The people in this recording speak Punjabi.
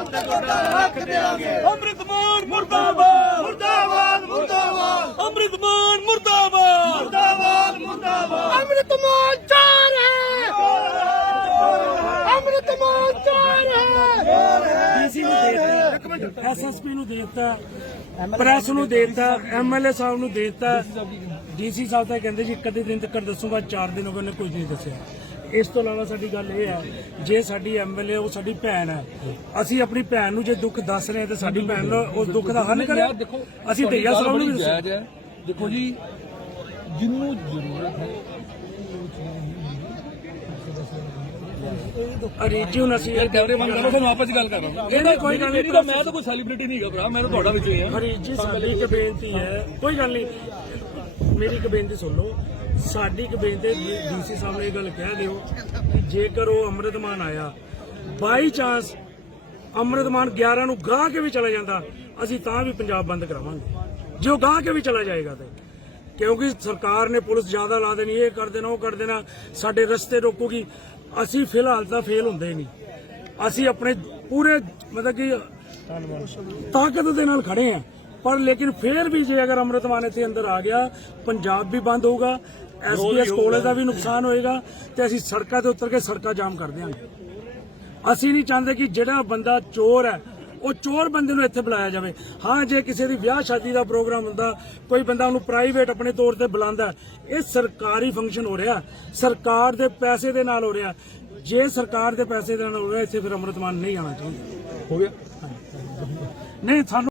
ਰੱਖ ਦੇਾਂਗੇ ਅੰਮ੍ਰਿਤਮਾਨ ਮੁਰਦਾਬਾਦ। ਮੁਰਦਾਬਾਦ ਮੁਰਦਾਬਾਦ। ਅੰਮ੍ਰਿਤਮਾਨ ਮੁਰਦਾਬਾਦ। ਮੁਰਦਾਬਾਦ ਮੁਰਦਾਬਾਦ। ਅੰਮ੍ਰਿਤਮਾਨ ਚਾਰ ਹੈ। ਅੰਮ੍ਰਿਤਮਾਨ ਚਾਰ ਹੈ। ਡੀਸੀ ਨੂੰ ਦਿੱਤਾ। ਐਸਐਸਪੀ ਨੂੰ ਦੇ ਦਿੱਤਾ। ਪ੍ਰੈਸ ਨੂੰ ਦਿੱਤਾ। ਐਮਐਲਏ ਸਾਹਿਬ ਨੂੰ ਦੇ ਦਿੱਤਾ। ਡੀਸੀ ਸਾਹਿਬ ਤਾਂ ਕਹਿੰਦੇ ਜੀ ਇੱਕ ਅੱਧੇ ਦਿਨ ਤੱਕ ਦੱਸੂਗਾ 4 ਦਿਨ ਹੋ ਗਏ ਨੇ ਕੁਝ ਨਹੀਂ ਦੱਸਿਆ। ਇਸ ਤੋਂ ਇਲਾਵਾ ਸਾਡੀ ਗੱਲ ਇਹ ਹੈ ਜੇ ਸਾਡੀ ਐਮਐਲਏ ਉਹ ਸਾਡੀ ਭੈਣ ਹੈ ਅਸੀਂ ਆਪਣੀ ਭੈਣ ਨੂੰ ਜੇ ਦੁੱਖ ਦੱਸ ਰਹੇ ਹਾਂ ਤੇ ਸਾਡੀ ਭੈਣ ਨੂੰ ਉਸ ਦੁੱਖ ਦਾ ਹੱਲ ਕਰੇ। ਅਸੀਂ ਗੱਲ ਸਾਹਿਬ ਨੂੰ ਜਾਇਜ਼ ਹੈ। ਦੇਖੋ ਜੀ ਜਿੰਨੂੰ ਜ਼ਰੂਰਤ ਹੈ ਹੁਣ ਅਸੀਂ ਇਹ ਕੈਮਰੇ ਬੰਦ ਕਰੋ ਤੁਹਾਨੂੰ ਆਪਸ ਗੱਲ ਕਰ ਰਹਾ ਇਹਦੀ ਕੋਈ ਗੱਲ ਨਹੀਂ ਮੈਂ ਤਾਂ ਕੋਈ ਸੈਲੀਬ੍ਰਿਟੀ ਨਹੀਂ ਹੈਗਾ ਭਰਾ ਮੈਂ ਤਾਂ ਤੁਹਾਡਾ ਵਿੱਚ ਹੀ ਹਾਂ। ਹਰੀ ਜੀ ਸਾਡੀ ਇੱਕ ਬੇਨਤੀ ਹੈ ਕੋਈ ਗੱਲ ਨਹੀਂ। ਮੇਰੀ ਇੱਕ ਬੇਨਤੀ ਸੁਣ ਲਓ ਸਾਡੀ ਇੱਕ ਬੇਨਤੀ ਡੀਸੀ ਸਾਹਿਬ ਨੇ ਇਹ ਗੱਲ ਕਹਿ ਦਿਓ ਕਿ ਜੇਕਰ ਉਹ ਅੰਮ੍ਰਿਤਮਾਨ ਆਇਆ, ਬਾਈ ਚਾਂਸ ਅੰਮ੍ਰਿਤਮਾਨ 11 ਨੂੰ ਗਾਹ ਕੇ ਵੀ ਚਲਾ ਜਾਂਦਾ, ਅਸੀਂ ਤਾਂ ਵੀ ਪੰਜਾਬ ਬੰਦ ਕਰਾਵਾਂਗੇ। ਜੇ ਉਹ ਗਾਹ ਕੇ ਵੀ ਚਲਾ ਜਾਏਗਾ ਤੇ। ਕਿਉਂਕਿ ਸਰਕਾਰ ਨੇ ਪੁਲਿਸ ਜ਼ਿਆਦਾ ਲਾ ਦੇਣੀ, ਇਹ ਕਰ ਦੇਣਾ, ਉਹ ਕਰ ਦੇਣਾ, ਸਾਡੇ ਰਸਤੇ ਰੋਕੂਗੀ। ਅਸੀਂ ਫਿਲਹਾਲ ਤਾਂ ਫੇਲ ਹੁੰਦੇ ਨਹੀਂ। ਅਸੀਂ ਆਪਣੇ ਪੂਰੇ ਮਤਲਬ ਕਿ ਤਾਕਤ ਦੇ ਨਾਲ ਖੜੇ ਆ ਪਰ ਲੇਕਿਨ ਫੇਰ ਵੀ ਜੇ ਅਗਰ ਅੰਮ੍ਰਿਤਮਾਨ ਇੱਥੇ ਅੰਦਰ ਆ ਗਿਆ ਪੰਜਾਬ ਵੀ ਬੰਦ ਹੋਊਗਾ ਐਸਪੀਐਸ ਕਾਲਜ ਦਾ ਵੀ ਨੁਕਸਾਨ ਹੋਏਗਾ ਤੇ ਅਸੀਂ ਸੜਕਾਂ ਤੇ ਉਤਰ ਕੇ ਸੜਕਾਂ ਜਾਮ ਕਰ ਦਿਆਂਗੇ। ਅਸੀਂ ਨਹੀਂ ਚਾਹੁੰਦੇ ਕਿ ਜਿਹੜਾ ਬੰਦਾ ਚੋਰ ਹੈ ਉਹ ਚੋਰ ਬੰਦੇ ਨੂੰ ਇੱਥੇ ਬੁਲਾਇਆ ਜਾਵੇ। ਹਾਂ ਜੇ ਕਿਸੇ ਦੀ ਵਿਆਹ ਸ਼ਾਦੀ ਦਾ ਪ੍ਰੋਗਰਾਮ ਹੁੰਦਾ ਕੋਈ ਬੰਦਾ ਉਹਨੂੰ ਪ੍ਰਾਈਵੇਟ ਆਪਣੇ ਤੌਰ ਤੇ ਬੁਲਾਉਂਦਾ ਇਹ ਸਰਕਾਰੀ ਫੰਕਸ਼ਨ ਹੋ ਰਿਹਾ। ਸਰਕਾਰ ਦੇ ਪੈਸੇ ਦੇ ਨਾਲ ਹੋ ਰਿਹਾ। ਜੇ ਸਰਕਾਰ ਦੇ ਪੈਸੇ ਦੇ ਨਾਲ ਹੋ ਰਿਹਾ ਇੱਥੇ ਫਿਰ ਅੰਮ੍ਰਿਤਮਾਨ ਨਹੀਂ ਆਉਣਾ ਚਾਹੀਦਾ। ਹੋ ਗਿਆ। ਨਹੀਂ ਸਾਨੂੰ